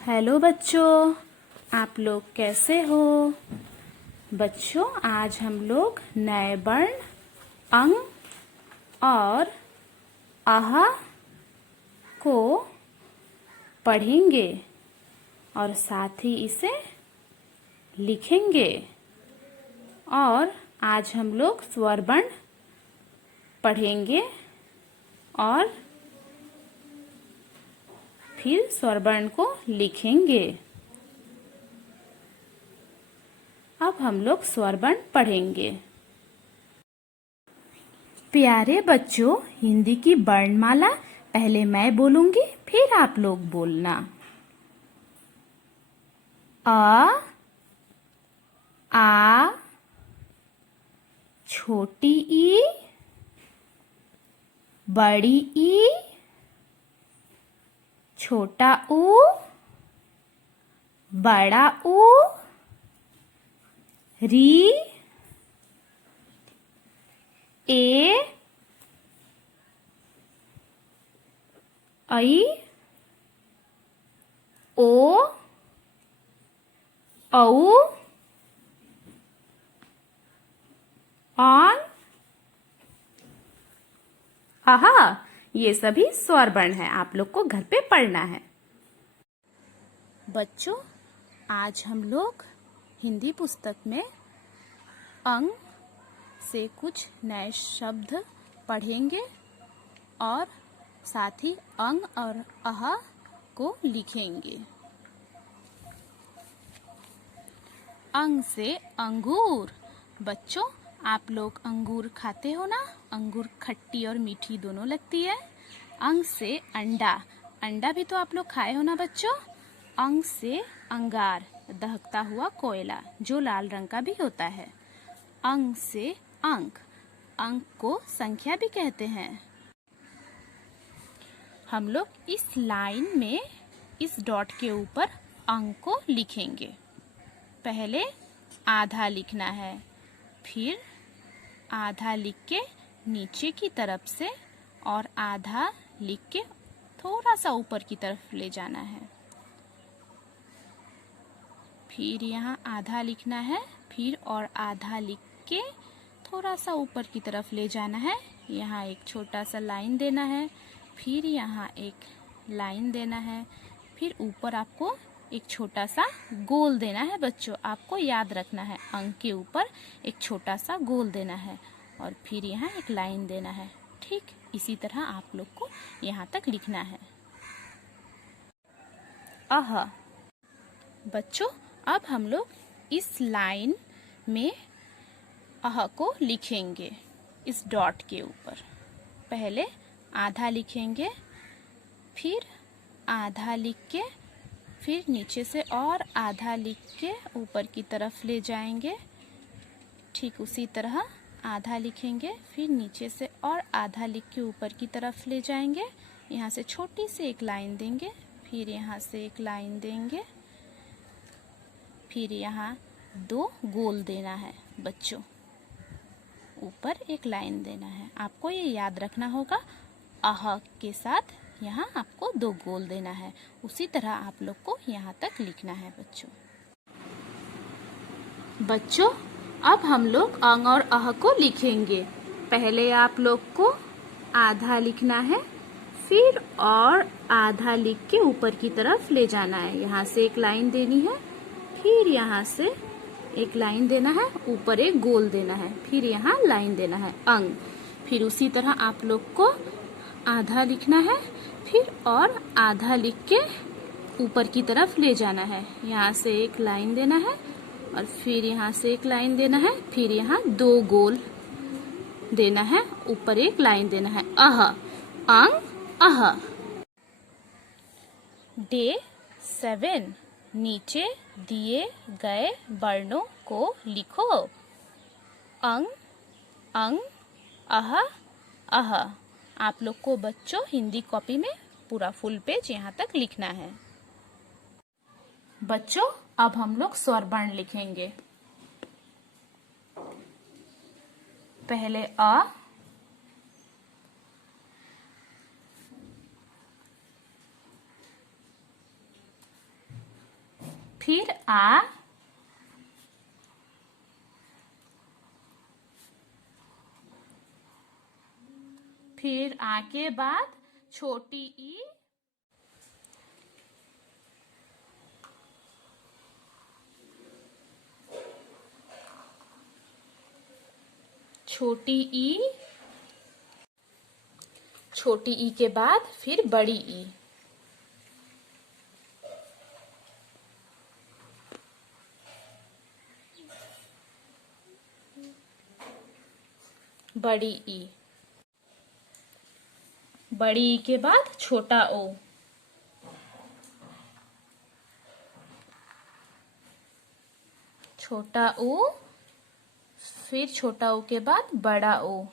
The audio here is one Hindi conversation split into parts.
हेलो बच्चों, आप लोग कैसे हो? बच्चों, आज हम लोग नए वर्ण अंग और आह को पढ़ेंगे और साथ ही इसे लिखेंगे। और आज हम लोग स्वर वर्ण पढ़ेंगे और फिर स्वर वर्ण को लिखेंगे। अब हम लोग स्वर वर्ण पढ़ेंगे। प्यारे बच्चों, हिंदी की वर्णमाला पहले मैं बोलूंगी, फिर आप लोग बोलना। आ, छोटी ई, बड़ी ई, छोटा ऊ, बड़ा ऊ, री, ए, ऐ, ओ, औ, औन, आहा। ये सभी स्वर वर्ण है, आप लोग को घर पे पढ़ना है। बच्चों, आज हम लोग हिंदी पुस्तक में अंग से कुछ नए शब्द पढ़ेंगे और साथ ही अंग और आह को लिखेंगे। अंग से अंगूर। बच्चों, आप लोग अंगूर खाते हो ना? अंगूर खट्टी और मीठी दोनों लगती है। अंग से अंडा। अंडा भी तो आप लोग खाए हो ना बच्चों? अंग से अंगार, दहकता हुआ कोयला जो लाल रंग का भी होता है। अंग से अंक। अंक को संख्या भी कहते हैं। हम लोग इस लाइन में इस डॉट के ऊपर अंक को लिखेंगे। पहले आधा लिखना है, फिर आधा लिख के नीचे की तरफ से और आधा लिख के थोड़ा सा ऊपर की तरफ ले जाना है। फिर यहाँ आधा लिखना है, फिर और आधा लिख के थोड़ा सा ऊपर की तरफ ले जाना है। यहाँ एक छोटा सा लाइन देना है, फिर यहाँ एक लाइन देना है, फिर ऊपर आपको एक छोटा सा गोल देना है। बच्चों, आपको याद रखना है, अंक के ऊपर एक छोटा सा गोल देना है और फिर यहाँ एक लाइन देना है। ठीक इसी तरह आप लोग को यहाँ तक लिखना है। आह। बच्चों, अब हम लोग इस लाइन में आह को लिखेंगे इस डॉट के ऊपर। पहले आधा लिखेंगे, फिर आधा लिख के फिर नीचे से और आधा लिख के ऊपर की तरफ ले जाएंगे। ठीक उसी तरह आधा लिखेंगे, फिर नीचे से और आधा लिख के ऊपर की तरफ ले जाएंगे। यहाँ से छोटी सी एक लाइन देंगे, फिर यहाँ से एक लाइन देंगे, फिर यहाँ दो गोल देना है। बच्चों, ऊपर एक लाइन देना है। आपको ये याद रखना होगा, आह के साथ यहाँ आपको दो गोल देना है। उसी तरह आप लोग को यहाँ तक लिखना है। बच्चों, अब हम लोग अंग और आह को लिखेंगे। पहले आप लोग को आधा लिखना है, फिर और आधा लिख के ऊपर की तरफ ले जाना है। यहाँ से एक लाइन देनी है, फिर यहाँ से एक लाइन देना है, ऊपर एक गोल देना है, फिर यहाँ लाइन देना है, अंग। फिर उसी तरह आप लोग को आधा लिखना है, फिर और आधा लिख के ऊपर की तरफ ले जाना है। यहाँ से एक लाइन देना है और फिर यहाँ से एक लाइन देना है, फिर यहाँ दो गोल देना है, ऊपर एक लाइन देना है। आह, अंग, आह। डे 7। नीचे दिए गए वर्णों को लिखो। अंग, अंग, आह, आह। आप लोग को बच्चों हिंदी कॉपी में पूरा फुल पेज यहाँ तक लिखना है। बच्चों, अब हम लोग स्वर वर्ण लिखेंगे। पहले अ, फिर आ, फिर आ के बाद छोटी ई, छोटी ई, छोटी ई के बाद फिर बड़ी ई, बड़ी ई, बड़ी ई के बाद छोटा ओ, छोटा ओ, फिर छोटा ओ के बाद बड़ा ओ,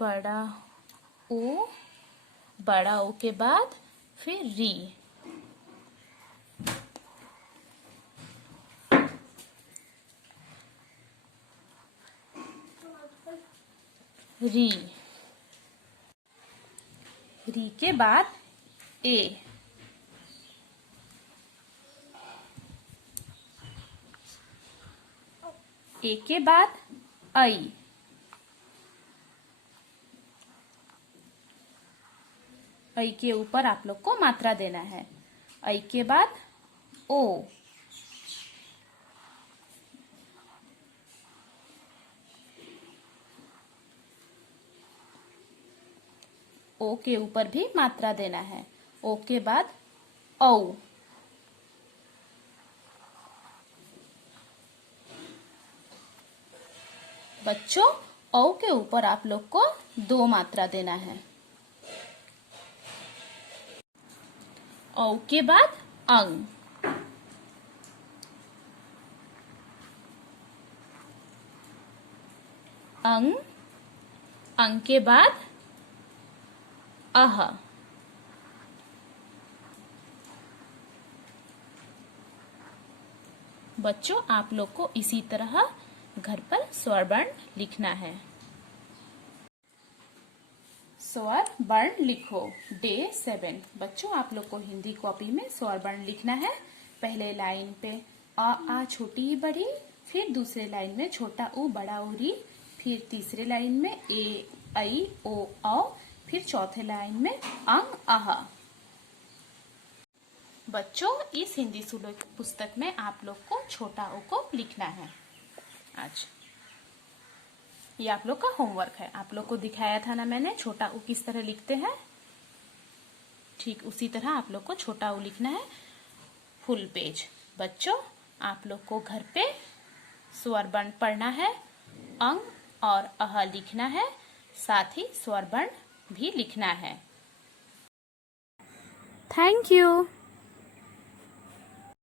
बड़ा ओ, बड़ा ओ के बाद फिर री, री, री के बाद ए, ए के बाद आई, आई के ऊपर आप लोग को मात्रा देना है। आई के बाद ओ, ओ के ऊपर भी मात्रा देना है। ओ के बाद औ, बच्चों औ के ऊपर आप लोग को 2 मात्रा देना है। औ के बाद अंग, अंग, अंग के बाद अह, बच्चों आप लोग को इसी तरह घर पर स्वर वर्ण लिखना है। स्वर वर्ण लिखो। डे 7 बच्चों आप लोग को हिंदी कॉपी में स्वर वर्ण लिखना है। पहले लाइन पे आ छोटी बड़ी, फिर दूसरे लाइन में छोटा ऊ बड़ा ऊ री, फिर तीसरे लाइन में ए आई ओ औ, फिर चौथे लाइन में अंग अह। बच्चों इस हिंदी सुलोक पुस्तक में आप लोग को छोटा ऊ को लिखना है। आज ये आप लोग का होमवर्क है। आप लोग को दिखाया था ना मैंने छोटा ऊ किस तरह लिखते हैं, ठीक उसी तरह आप लोग को छोटा ऊ लिखना है फुल पेज। बच्चों आप लोग को घर पे स्वर वर्ण पढ़ना है, अंग और अह लिखना है, साथ ही स्वर वर्ण भी लिखना है। Thank you.